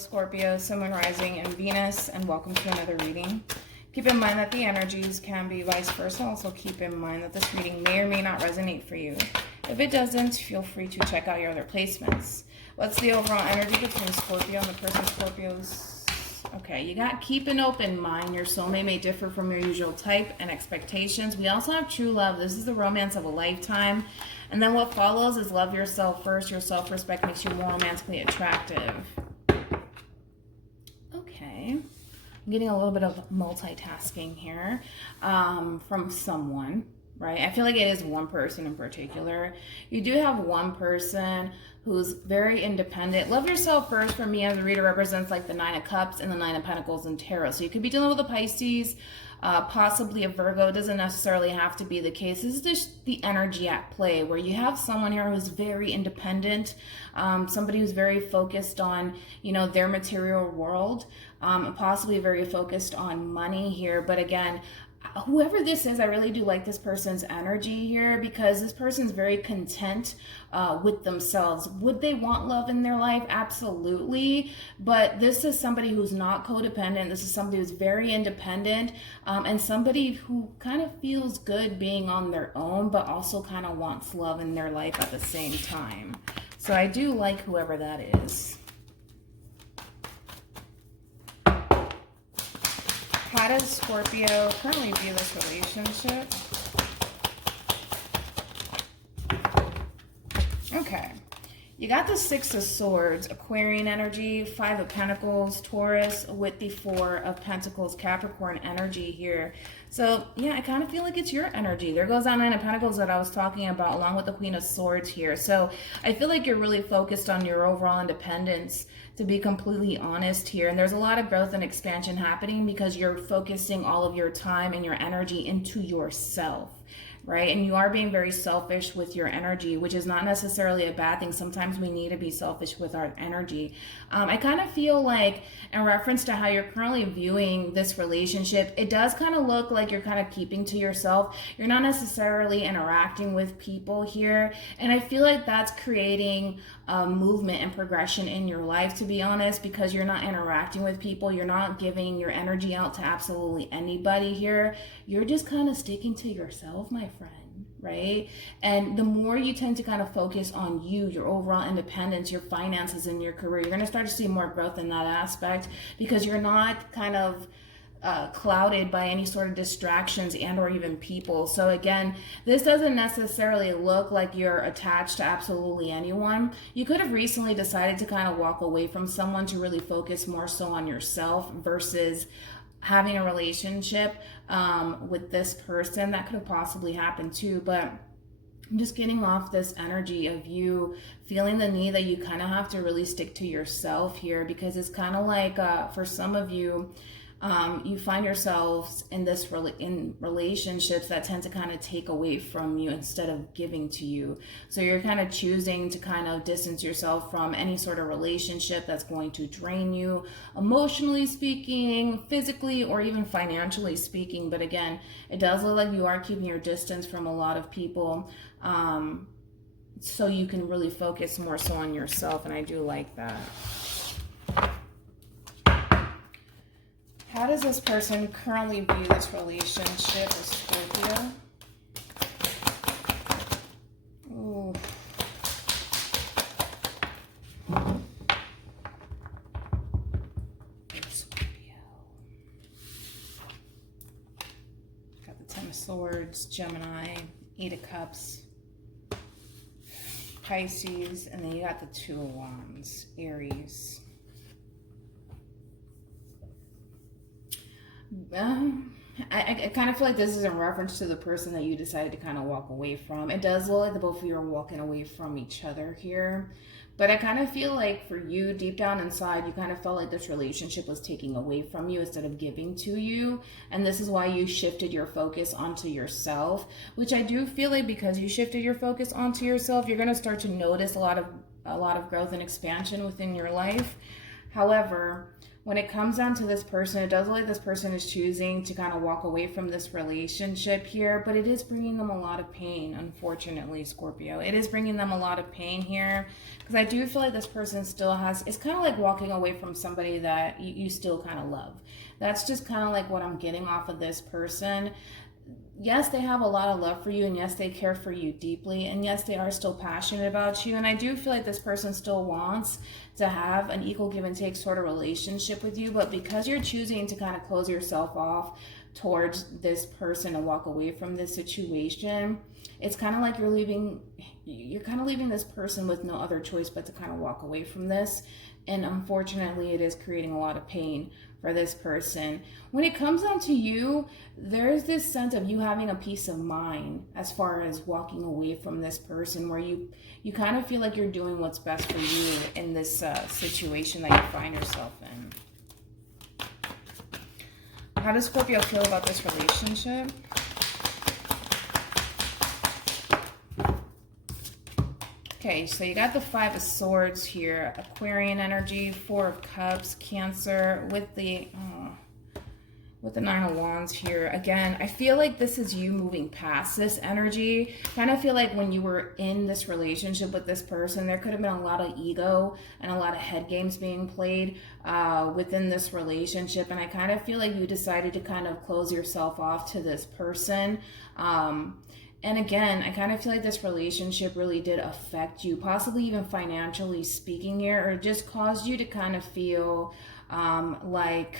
Scorpio, Sun, Moon, Rising, and Venus, and welcome to another reading. Keep in mind that the energies can be vice versa. Also keep in mind that this reading may or may not resonate for you. If it doesn't, feel free to check out your other placements. What's the overall energy between Scorpio and the person Scorpio's? Okay, you got keep an open mind. Your soulmate may differ from your usual type and expectations. We also have true love. This is the romance of a lifetime. And then what follows is love yourself first. Your self-respect makes you more romantically attractive. Okay. I'm getting a little bit of multitasking here from someone, right? I feel like it is one person in particular. You do have one person who's very independent. Love yourself first for me as a reader represents like the Nine of Cups and the Nine of Pentacles in Tarot. So you could be dealing with a Pisces, possibly a Virgo. It doesn't necessarily have to be the case. This is just the energy at play where you have someone here who's very independent, somebody who's very focused on, you know, their material world, possibly very focused on money here. But again, whoever this is, I really do like this person's energy here because this person's very content with themselves. Would they want love in their life? Absolutely. But this is somebody who's not codependent. This is somebody who's very independent and somebody who kind of feels good being on their own, but also kind of wants love in their life at the same time. So I do like whoever that is. How does Scorpio currently view this relationship? Okay. You got the Six of Swords, Aquarian energy, Five of Pentacles, Taurus, with the Four of Pentacles, Capricorn energy here. So, yeah, I kind of feel like it's your energy. There goes that Nine of Pentacles that I was talking about, along with the Queen of Swords here. So, I feel like you're really focused on your overall independence, to be completely honest here. And there's a lot of growth and expansion happening because you're focusing all of your time and your energy into yourself. Right? And you are being very selfish with your energy, which is not necessarily a bad thing. Sometimes we need to be selfish with our energy. I kind of feel like, in reference to how you're currently viewing this relationship, it does kind of look like you're kind of keeping to yourself. You're not necessarily interacting with people here. And I feel like that's creating movement and progression in your life, to be honest, because you're not interacting with people. You're not giving your energy out to absolutely anybody here. You're just kind of sticking to yourself, my friend, right? And the more you tend to kind of focus on you, your overall independence, your finances, and your career, you're going to start to see more growth in that aspect because you're not kind of clouded by any sort of distractions and or even people. So again, this doesn't necessarily look like you're attached to absolutely anyone. You could have recently decided to kind of walk away from someone to really focus more so on yourself versus having a relationship with this person. That could have possibly happened too, but I'm just getting off this energy of you feeling the need that you kind of have to really stick to yourself here, because it's kind of like for some of you, you find yourselves in in relationships that tend to kind of take away from you instead of giving to you. So you're kind of choosing to kind of distance yourself from any sort of relationship that's going to drain you, emotionally speaking, physically, or even financially speaking. But again, it does look like you are keeping your distance from a lot of people, so you can really focus more so on yourself, and I do like that. How does this person currently view this relationship with Scorpio? Ooh. Scorpio. Got the Ten of Swords, Gemini, Eight of Cups, Pisces, and then you got the Two of Wands, Aries. I kind of feel like this is in reference to the person that you decided to kind of walk away from. It does look like the both of you are walking away from each other here. But I kind of feel like for you, deep down inside, you kind of felt like this relationship was taking away from you instead of giving to you. And this is why you shifted your focus onto yourself, which I do feel like because you shifted your focus onto yourself, you're going to start to notice a lot of growth and expansion within your life. However, When it comes down to this person, it does look like this person is choosing to kind of walk away from this relationship here, but it is bringing them a lot of pain, unfortunately, Scorpio. It is bringing them a lot of pain here, because I do feel like this person still has, it's kind of like walking away from somebody that you still kind of love. That's just kind of like what I'm getting off of this person. Yes, they have a lot of love for you, and yes, they care for you deeply, and yes, they are still passionate about you, and I do feel like this person still wants to have an equal give and take sort of relationship with you, but because you're choosing to kind of close yourself off towards this person and walk away from this situation, it's kind of like you're kind of leaving this person with no other choice but to kind of walk away from this, and unfortunately, it is creating a lot of pain for this person. When it comes down to you, there's this sense of you having a peace of mind as far as walking away from this person, where you kind of feel like you're doing what's best for you in this situation that you find yourself in. How does Scorpio feel about this relationship? Okay, so you got the Five of Swords here, Aquarian energy, Four of Cups, Cancer, with the Nine of Wands here. Again, I feel like this is you moving past this energy. Kind of feel like when you were in this relationship with this person, there could have been a lot of ego and a lot of head games being played within this relationship. And I kind of feel like you decided to kind of close yourself off to this person. And again, I kind of feel like this relationship really did affect you, possibly even financially speaking here, or just caused you to kind of feel like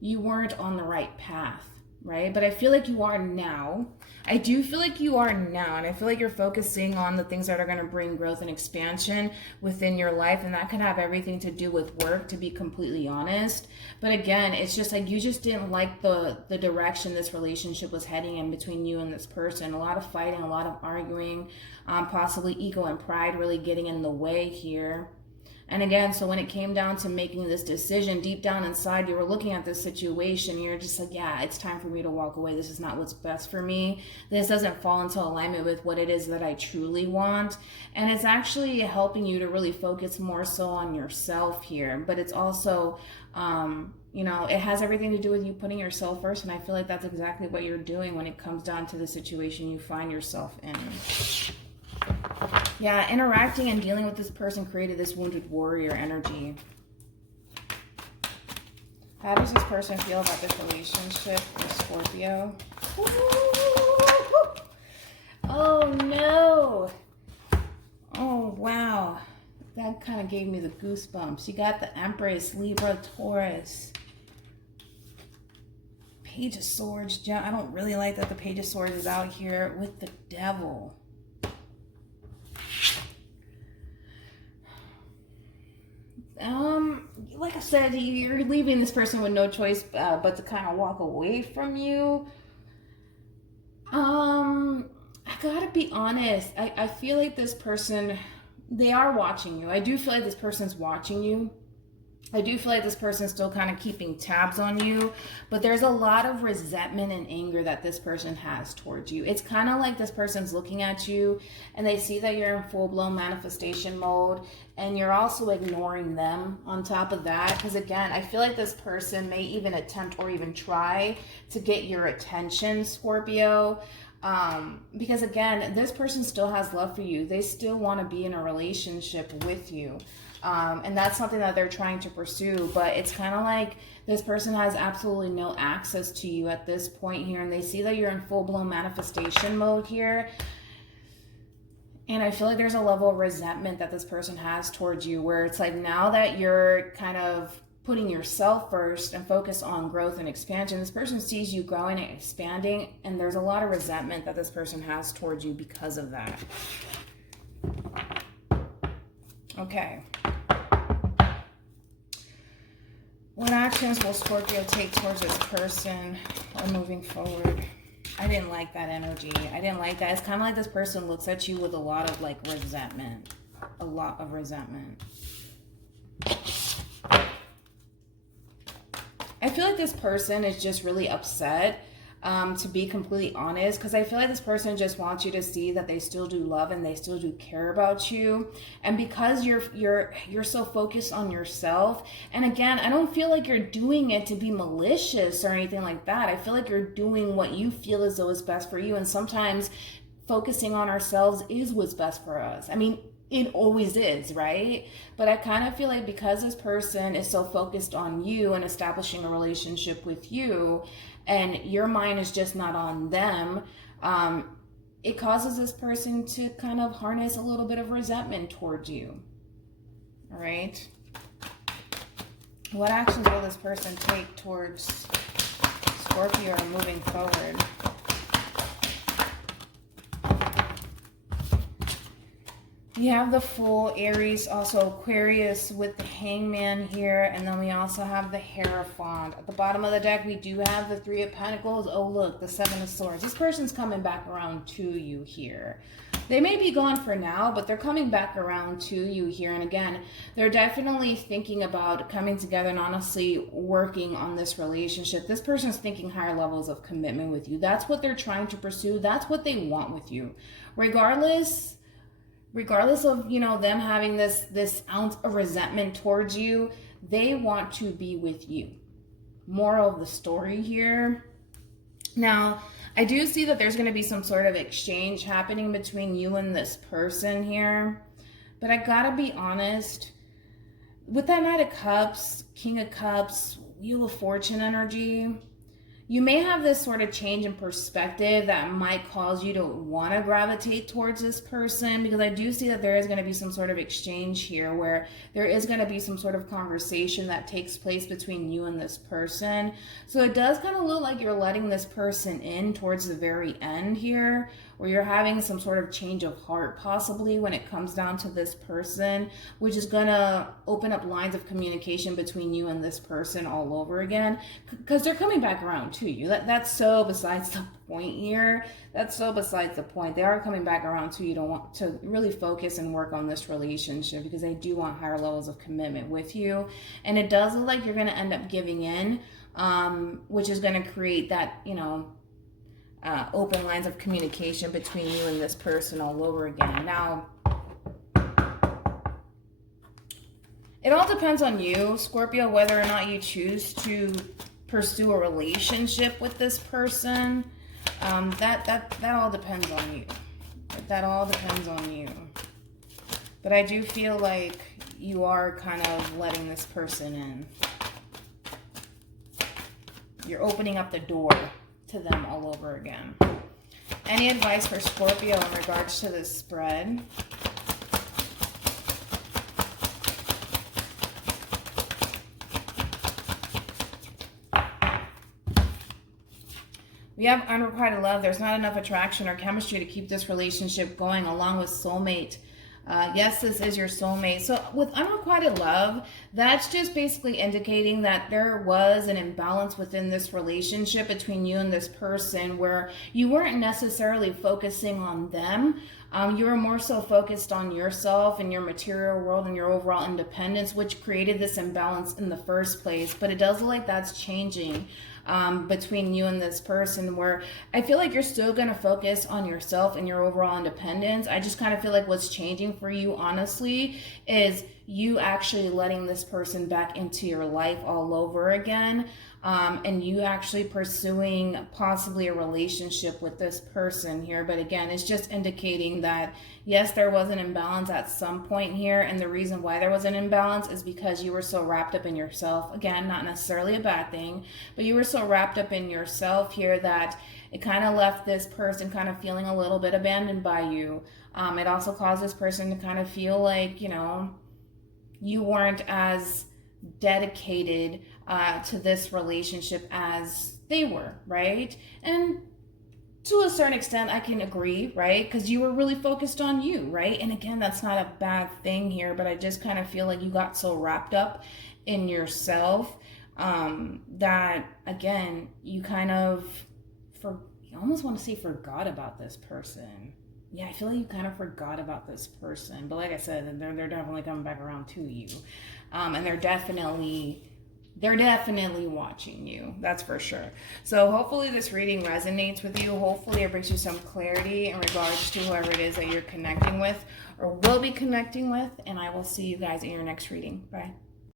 you weren't on the right path, right? But I feel like you are now. I do feel like you are now, and I feel like you're focusing on the things that are going to bring growth and expansion within your life, and that could have everything to do with work, to be completely honest. But again, it's just like you just didn't like the direction this relationship was heading in between you and this person. A lot of fighting, a lot of arguing, possibly ego and pride really getting in the way here. And again, so when it came down to making this decision, deep down inside, you were looking at this situation, you're just like, yeah, it's time for me to walk away. This is not what's best for me. This doesn't fall into alignment with what it is that I truly want. And it's actually helping you to really focus more so on yourself here. But it's also, it has everything to do with you putting yourself first. And I feel like that's exactly what you're doing when it comes down to the situation you find yourself in. Yeah, interacting and dealing with this person created this wounded warrior energy. How does this person feel about this relationship with Scorpio? Oh no! Oh wow. That kind of gave me the goosebumps. You got the Empress, Libra, Taurus. Page of Swords. I don't really like that the Page of Swords is out here with the Devil. Like I said, you're leaving this person with no choice but to kind of walk away from you. I gotta be honest. I feel like this person, they are watching you. I do feel like this person's watching you. I do feel like this person's still kind of keeping tabs on you, but there's a lot of resentment and anger that this person has towards you. It's kind of like this person's looking at you and they see that you're in full-blown manifestation mode, and you're also ignoring them on top of that. Because again, I feel like this person may even attempt or even try to get your attention, Scorpio. Because again, this person still has love for you. They still want to be in a relationship with you. And that's something that they're trying to pursue, but it's kind of like this person has absolutely no access to you at this point here, and they see that you're in full-blown manifestation mode here. And I feel like there's a level of resentment that this person has towards you, where it's like, now that you're kind of putting yourself first and focus on growth and expansion, this person sees you growing and expanding, and there's a lot of resentment that this person has towards you because of that. Okay. What actions will Scorpio take towards this person or moving forward? I didn't like that energy. I didn't like that. It's kind of like this person looks at you with a lot of like resentment. A lot of resentment. I feel like this person is just really upset to be completely honest, because I feel like this person just wants you to see that they still do love and they still do care about you. And because you're so focused on yourself, and again, I don't feel like you're doing it to be malicious or anything like that. I feel like you're doing what you feel as though is best for you, and sometimes focusing on ourselves is what's best for us. I mean, it always is, right? But I kind of feel like because this person is so focused on you and establishing a relationship with you, and your mind is just not on them, it causes this person to kind of harness a little bit of resentment towards you. All right? What actions will this person take towards Scorpio moving forward? We have the Fool, Aries, also Aquarius with the Hangman here, and then we also have the Hierophant. At the bottom of the deck, we do have the Three of Pentacles. Oh, look, the Seven of Swords. This person's coming back around to you here. They may be gone for now, but they're coming back around to you here. And again, they're definitely thinking about coming together and honestly working on this relationship. This person's thinking higher levels of commitment with you. That's what they're trying to pursue. That's what they want with you. Regardless of, you know, them having this ounce of resentment towards you, they want to be with you. Moral of the story here. Now, I do see that there's going to be some sort of exchange happening between you and this person here. But I gotta be honest, with that Knight of Cups, King of Cups, Wheel of Fortune energy, you may have this sort of change in perspective that might cause you to want to gravitate towards this person, because I do see that there is going to be some sort of exchange here where there is going to be some sort of conversation that takes place between you and this person. So it does kind of look like you're letting this person in towards the very end here, where you're having some sort of change of heart possibly when it comes down to this person, which is going to open up lines of communication between you and this person all over again, because they're coming back around to you. That's so besides the point here. That's so besides the point. They are coming back around to you to want to really focus and work on this relationship, because they do want higher levels of commitment with you. And it does look like you're going to end up giving in, which is going to create that, you know, open lines of communication between you and this person all over again. Now, it all depends on you, Scorpio, whether or not you choose to pursue a relationship with this person. That all depends on you. That all depends on you. But I do feel like you are kind of letting this person in. You're opening up the door to them all over again. Any advice for Scorpio in regards to this spread? We have unrequited love. There's not enough attraction or chemistry to keep this relationship going, along with soulmate. Yes, this is your soulmate. So with unrequited love, that's just basically indicating that there was an imbalance within this relationship between you and this person, where you weren't necessarily focusing on them. You were more so focused on yourself and your material world and your overall independence, which created this imbalance in the first place. But it does look like that's changing between you and this person, where I feel like you're still going to focus on yourself and your overall independence. I just kind of feel like what's changing for you, honestly, is you actually letting this person back into your life all over again, and you actually pursuing possibly a relationship with this person here. But again, it's just indicating that yes, there was an imbalance at some point here, and the reason why there was an imbalance is because you were so wrapped up in yourself. Again, not necessarily a bad thing, but you were so wrapped up in yourself here that it kind of left this person kind of feeling a little bit abandoned by you. It also caused this person to kind of feel like, you know, you weren't as dedicated to this relationship as they were, right? And to a certain extent, I can agree, right? Because you were really focused on you, right? And again, that's not a bad thing here, but I just kind of feel like you got so wrapped up in yourself that, again, you kind of, you almost want to say forgot about this person. Yeah, I feel like you kind of forgot about this person. But like I said, they're definitely coming back around to you. And they're definitely they're definitely watching you. That's for sure. So hopefully this reading resonates with you. Hopefully it brings you some clarity in regards to whoever it is that you're connecting with or will be connecting with. And I will see you guys in your next reading. Bye.